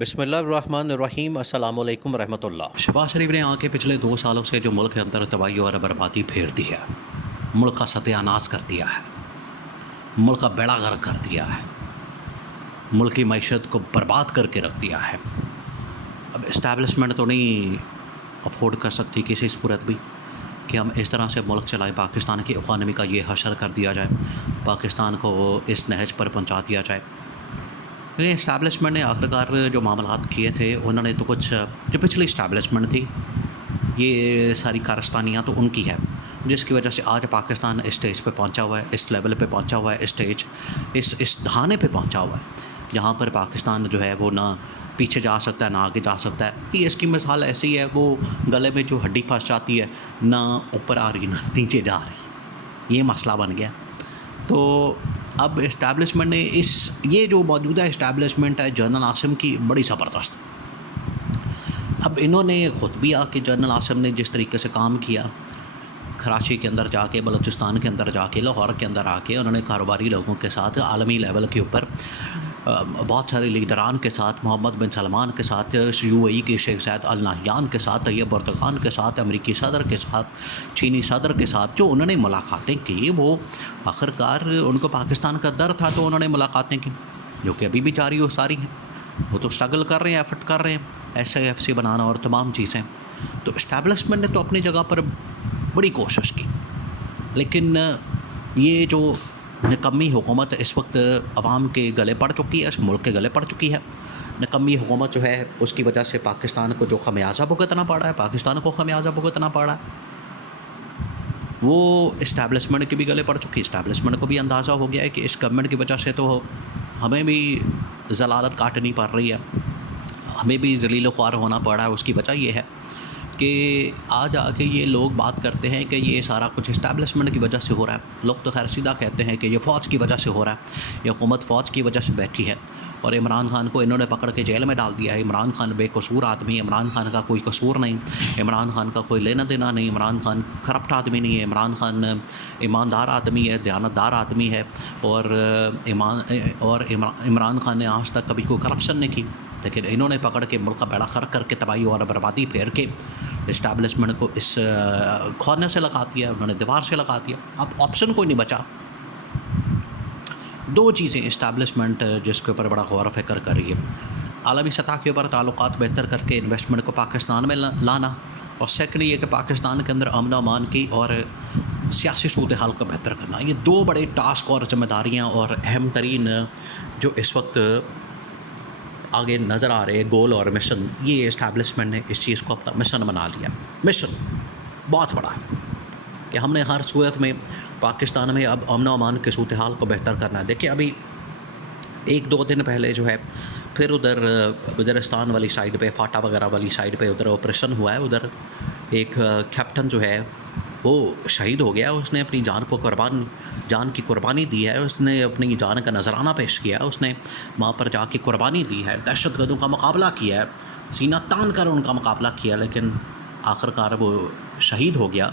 بسم اللہ الرحمن الرحیم۔ السلام علیکم ورحمۃ اللہ۔ شہباز شریف نے آ کے پچھلے 2 سالوں سے جو ملک کے اندر تباہی اور بربادی پھیر دی ہے، ملک کا ستیہ ناش کر دیا ہے، ملک کا بیڑا غرق کر دیا ہے، ملک کی معیشت کو برباد کر کے رکھ دیا ہے۔ اب اسٹیبلشمنٹ تو نہیں افورڈ کر سکتی کسی صورت بھی کہ ہم اس طرح سے ملک چلائیں، پاکستان کی اکانومی کا یہ حشر کر دیا جائے، پاکستان کو اس نہج پر پہنچا دیا جائے۔ یہ اسٹیبلشمنٹ نے آخرکار جو معاملات کیے تھے، انہوں نے تو کچھ جو پچھلی اسٹیبلشمنٹ تھی، یہ ساری کارستانیاں تو ان کی ہے، جس کی وجہ سے آج پاکستان اس اسٹیج پہ پہنچا ہوا ہے، اس لیول پہ پہنچا ہوا ہے، اس دھانے پہ پہنچا ہوا ہے جہاں پر پاکستان جو ہے وہ نہ پیچھے جا سکتا ہے نہ آگے جا سکتا ہے۔ یہ اس کی مثال ایسی ہے، وہ گلے میں جو ہڈی پھنس جاتی ہے، نہ اوپر آ رہی نہ نیچے جا رہی، یہ مسئلہ بن گیا۔ تو اب اسٹیبلشمنٹ نے یہ جو موجودہ اسٹیبلشمنٹ ہے جنرل عاصم کی، بڑی زبردست۔ اب انہوں نے خود بھی آ کے جنرل عاصم نے جس طریقے سے کام کیا، کراچی کے اندر جا کے، بلوچستان کے اندر جا کے، لاہور کے اندر آ کے انہوں نے کاروباری لوگوں کے ساتھ عالمی لیول کے اوپر بہت سارے لیڈران کے ساتھ، محمد بن سلمان کے ساتھ، UAE کے شیخ زاید آل نہیان کے ساتھ، طیب اردغان کے ساتھ، امریکی صدر کے ساتھ، چینی صدر کے ساتھ جو انہوں نے ملاقاتیں کی، وہ آخرکار ان کو پاکستان کا ڈر تھا تو انہوں نے ملاقاتیں کی، جو کہ ابھی بھی جاری و ساری ہیں۔ وہ تو اسٹرگل کر رہے ہیں، ایفرٹ کر رہے ہیں، SIFC بنانا اور تمام چیزیں۔ تو اسٹیبلشمنٹ نے تو اپنی جگہ پر بڑی کوشش کی، لیکن یہ جو نکمی حکومت اس وقت عوام کے گلے پڑ چکی ہے، اس ملک کے گلے پڑ چکی ہے۔ نکمی حکومت جو ہے اس کی وجہ سے پاکستان کو جو خمیازہ بھگتنا پڑا ہے، پاکستان کو خمیازہ بھگتنا پڑا ہے، وہ اسٹیبلشمنٹ کے بھی گلے پڑ چکی ہے۔ اسٹیبلشمنٹ کو بھی اندازہ ہو گیا ہے کہ اس گورنمنٹ کی وجہ سے تو ہمیں بھی ضلالت کاٹنی پڑ رہی ہے، ہمیں بھی ذلیل و خوار ہونا پڑ رہا ہے۔ اس کی وجہ یہ ہے کہ آج آ کے یہ لوگ بات کرتے ہیں کہ یہ سارا کچھ اسٹیبلشمنٹ کی وجہ سے ہو رہا ہے۔ لوگ تو خیر سیدھا کہتے ہیں کہ یہ فوج کی وجہ سے ہو رہا ہے، یہ حکومت فوج کی وجہ سے بیٹھی ہے، اور عمران خان کو انہوں نے پکڑ کے جیل میں ڈال دیا ہے۔ عمران خان بے قصور آدمی ہے، عمران خان کا کوئی قصور نہیں، عمران خان کا کوئی لینا دینا نہیں، عمران خان کرپٹ آدمی نہیں ہے، عمران خان ایماندار آدمی ہے، دیانتدار آدمی ہے، اور عمران خان نے آج تک کبھی کوئی کرپشن نہیں کی، لیکن انہوں نے پکڑ کے ملک کا بیڑا غرق کر کے تباہی اور بربادی پھیر کے اسٹیبلشمنٹ کو اس کھونے سے لگا دیا، انہوں نے دیوار سے لگا دیا۔ اب آپشن کوئی نہیں بچا۔ 2 چیزیں اسٹیبلشمنٹ جس کے اوپر بڑا غور و فکر کر رہی ہے: عالمی سطح کے اوپر تعلقات بہتر کر کے انویسٹمنٹ کو پاکستان میں لانا، اور سیکنڈ یہ کہ پاکستان کے اندر امن و امان کی اور سیاسی صورتحال کو بہتر کرنا۔ یہ 2 بڑے ٹاسک اور ذمہ داریاں اور اہم ترین جو اس وقت آگے نظر آ رہے گول اور مشن، یہ اسٹیبلشمنٹ نے اس چیز کو اپنا مشن بنا لیا۔ مشن بہت بڑا ہے کہ ہم نے ہر صورت میں پاکستان میں اب امن و امان کے صورتحال کو بہتر کرنا ہے۔ دیکھیں ابھی 1-2 دن پہلے جو ہے پھر ادھر وزیرستان والی سائڈ پہ، فاٹا وغیرہ والی سائڈ پہ ادھر آپریشن ہوا ہے، ادھر ایک کیپٹن جو ہے وہ شہید ہو گیا، اس نے اپنی جان کی قربانی دی ہے، اس نے اپنی جان کا نذرانہ پیش کیا، اس نے وہاں پر جا کے قربانی دی ہے، دہشت گردوں کا مقابلہ کیا ہے، سینہ تان کر ان کا مقابلہ کیا، لیکن آخرکار وہ شہید ہو گیا۔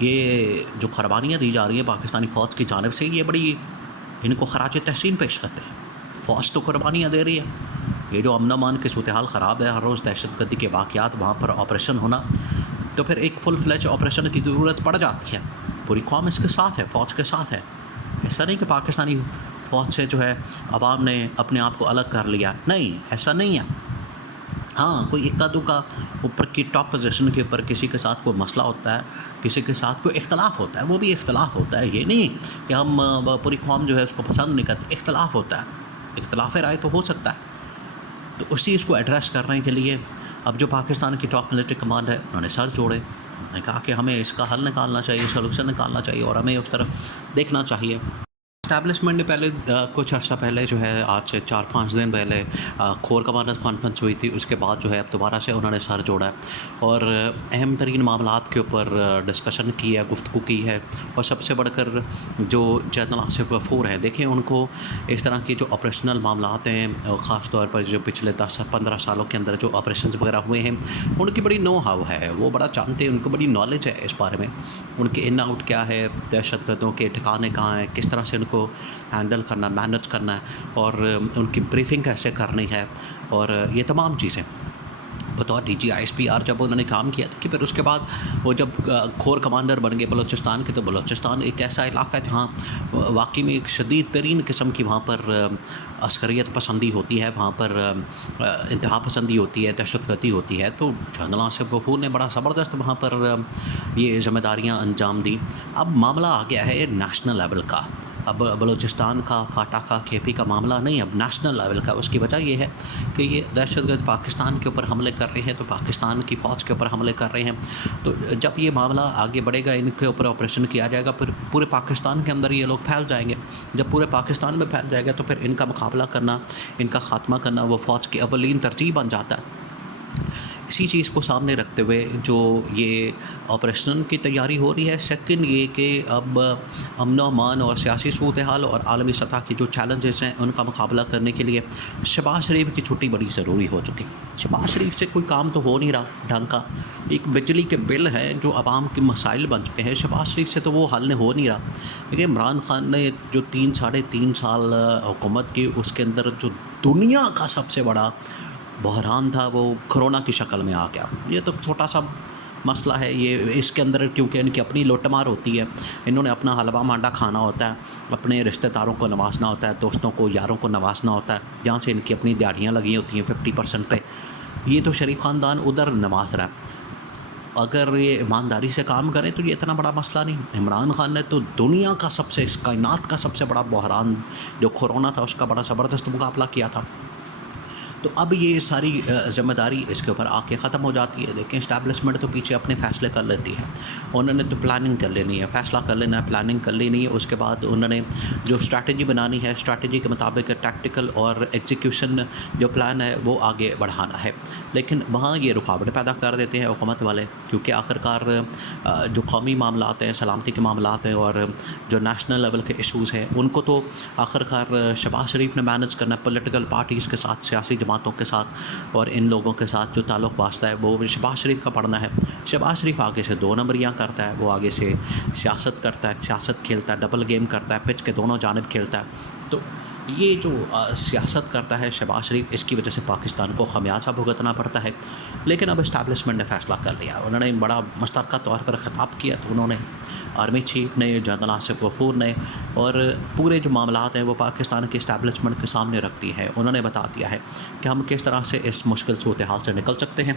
یہ جو قربانیاں دی جا رہی ہیں پاکستانی فوج کی جانب سے، یہ بڑی ان کو خراج تحسین پیش کرتے ہیں۔ فوج تو قربانیاں دے رہی ہے، یہ جو امن و امان کے صورتحال خراب ہے، ہر روز دہشت گردی کے واقعات، وہاں پر آپریشن ہونا، تو پھر ایک فل فلیج آپریشن کی ضرورت پڑ جاتی ہے۔ پوری قوم اس کے ساتھ ہے، فوج کے ساتھ ہے۔ ایسا نہیں کہ پاکستانی فوج سے جو ہے عوام نے اپنے آپ کو الگ کر لیا، نہیں، ایسا نہیں ہے۔ ہاں، کوئی اکا دکا اوپر کی ٹاپ پوزیشن کے اوپر کسی کے ساتھ کوئی مسئلہ ہوتا ہے، کسی کے ساتھ کوئی اختلاف ہوتا ہے، وہ بھی اختلاف ہوتا ہے، یہ نہیں کہ ہم پوری قوم جو ہے اس کو پسند نہیں کرتے، اختلاف ہوتا ہے، اختلاف رائے تو ہو سکتا ہے۔ تو اس چیز کو ایڈریس کرنے کے لیے اب جو پاکستان کی ٹاپ ملٹری کمانڈ ہے، انہوں نے سر جوڑے، انہوں نے کہا کہ ہمیں اس کا حل نکالنا چاہیے، سولوشن نکالنا چاہیے، اور ہمیں اس طرف دیکھنا چاہیے۔ اسٹیبلشمنٹ نے پہلے کچھ عرصہ پہلے جو ہے، آج سے 4-5 دن پہلے کور کمانڈر کانفرنس ہوئی تھی، اس کے بعد جو ہے اب دوبارہ سے انہوں نے سر جوڑا ہے اور اہم ترین معاملات کے اوپر ڈسکشن کی ہے، گفتگو کی ہے، اور سب سے بڑھ کر جو جنرل آصف غفور ہیں، دیکھیں ان کو اس طرح کی جو آپریشنل معاملات ہیں، خاص طور پر جو پچھلے 10-15 سالوں کے اندر جو آپریشنز وغیرہ ہوئے ہیں، ان کی بڑی نو ہاؤ ہے، وہ بڑا جانتے ہیں، ان کو بڑی نالج ہے اس بارے میں، ان کے ان آؤٹ کیا ہے، دہشت گردوں کے ٹھکانے کہاں ہیں، کس طرح سے ان کو کو ہینڈل کرنا، مینج کرنا ہے، اور ان کی بریفنگ کیسے کرنی ہے، اور یہ تمام چیزیں بطور D G I S P R جب انہوں نے کام کیا کہ پھر اس کے بعد وہ جب کور کمانڈر بن گئے بلوچستان کے، تو بلوچستان ایک ایسا علاقہ ہے جہاں واقعی میں ایک شدید ترین قسم کی وہاں پر عسکریت پسندی ہوتی ہے، وہاں پر انتہا پسندی ہوتی ہے، دہشت گردی ہوتی ہے. تو جنرل آصف غفور نے بڑا زبردست وہاں پر یہ ذمہ داریاں انجام دیں. اب معاملہ آ گیا ہے نیشنل لیول کا. اب بلوچستان کا، فاٹا کا، کے پی کا معاملہ نہیں، اب نیشنل لیول کا. اس کی وجہ یہ ہے کہ یہ دہشت گرد پاکستان کے اوپر حملے کر رہے ہیں، تو پاکستان کی فوج کے اوپر حملے کر رہے ہیں. تو جب یہ معاملہ آگے بڑھے گا، ان کے اوپر آپریشن کیا جائے گا، پھر پورے پاکستان کے اندر یہ لوگ پھیل جائیں گے. جب پورے پاکستان میں پھیل جائے گا تو پھر ان کا مقابلہ کرنا، ان کا خاتمہ کرنا وہ فوج کی اولین ترجیح بن جاتا ہے. اسی چیز کو سامنے رکھتے ہوئے جو یہ آپریشن کی تیاری ہو رہی ہے، سیکنڈ یہ کہ اب امن و امان اور سیاسی صورتحال اور عالمی سطح کی جو چیلنجز ہیں ان کا مقابلہ کرنے کے لیے شہباز شریف کی چھٹی بڑی ضروری ہو چکی. شہباز شریف سے کوئی کام تو ہو نہیں رہا ڈھنگ کا. ایک بجلی کے بل ہیں جو عوام کے مسائل بن چکے ہیں، شہباز شریف سے تو وہ حل ہو نہیں رہا. لیکن عمران خان نے جو 3-3.5 سال حکومت کی، اس کے اندر جو دنیا کا سب سے بڑا بحران تھا وہ کرونا کی شکل میں آ گیا. یہ تو چھوٹا سا مسئلہ ہے، یہ اس کے اندر کیونکہ ان کی اپنی لوٹ مار ہوتی ہے، انہوں نے اپنا حلوہ مانڈا کھانا ہوتا ہے، اپنے رشتہ داروں کو نوازنا ہوتا ہے، دوستوں کو، یاروں کو نوازنا ہوتا ہے، جہاں سے ان کی اپنی دیہڑیاں لگی ہوتی ہیں 50% پہ. یہ تو شریف خاندان ادھر نواز رہا ہے. اگر یہ ایمانداری سے کام کریں تو یہ اتنا بڑا مسئلہ نہیں. عمران خان نے تو دنیا کا سب سے، اس کائنات کا سب سے بڑا بحران جو کرونا تھا اس کا بڑا زبردست مقابلہ کیا تھا. تو اب یہ ساری ذمہ داری اس کے اوپر آ کے ختم ہو جاتی ہے. دیکھیں اسٹیبلشمنٹ تو پیچھے اپنے فیصلے کر لیتی ہے، انہوں نے تو پلاننگ کر لینی ہے، فیصلہ کر لینا ہے، پلاننگ کر لینی ہے. اس کے بعد انہوں نے جو اسٹریٹجی بنانی ہے، اسٹریٹجی کے مطابق ٹیکٹیکل اور ایگزیکیوشن جو پلان ہے وہ آگے بڑھانا ہے. لیکن وہاں یہ رکاوٹ پیدا کر دیتے ہیں حکومت والے، کیونکہ آخرکار جو قومی معاملات ہیں، سلامتی کے معاملات ہیں، اور جو نیشنل لیول کے ایشوز ہیں ان کو تو آخرکار شہباز شریف نے مینج کرنا ہے. پولیٹیکل پارٹیز کے ساتھ، سیاسی جماعتوں کے ساتھ اور ان لوگوں کے ساتھ جو تعلق واسطہ ہے وہ شہباز شریف کا پڑھنا ہے. شہباز شریف آگے سے 2 نمبریاں کرتا ہے، وہ آگے سے سیاست کرتا ہے، سیاست کھیلتا ہے، ڈبل گیم کرتا ہے، پچ کے دونوں جانب کھیلتا ہے. تو یہ جو سیاست کرتا ہے شہباز شریف، اس کی وجہ سے پاکستان کو خمیازہ بھگتنا پڑتا ہے. لیکن اب اسٹیبلشمنٹ نے فیصلہ کر لیا، انہوں نے بڑا مشترکہ طور پر خطاب کیا. تو انہوں نے آرمی چیف نے، جنرل آصف غفور نے، اور پورے جو معاملات ہیں وہ پاکستان کی اسٹیبلشمنٹ کے سامنے رکھتی ہے. انہوں نے بتا دیا ہے کہ ہم کس طرح سے اس مشکل صورتحال سے نکل سکتے ہیں،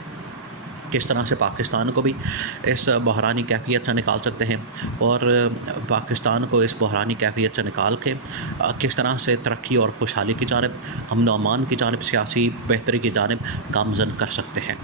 کس طرح سے پاکستان کو بھی اس بحرانی کیفیت سے نکال سکتے ہیں، اور پاکستان کو اس بحرانی کیفیت سے نکال کے کس طرح سے ترقی اور خوشحالی کی جانب، امن و امان کی جانب، سیاسی بہتری کی جانب گامزن کر سکتے ہیں.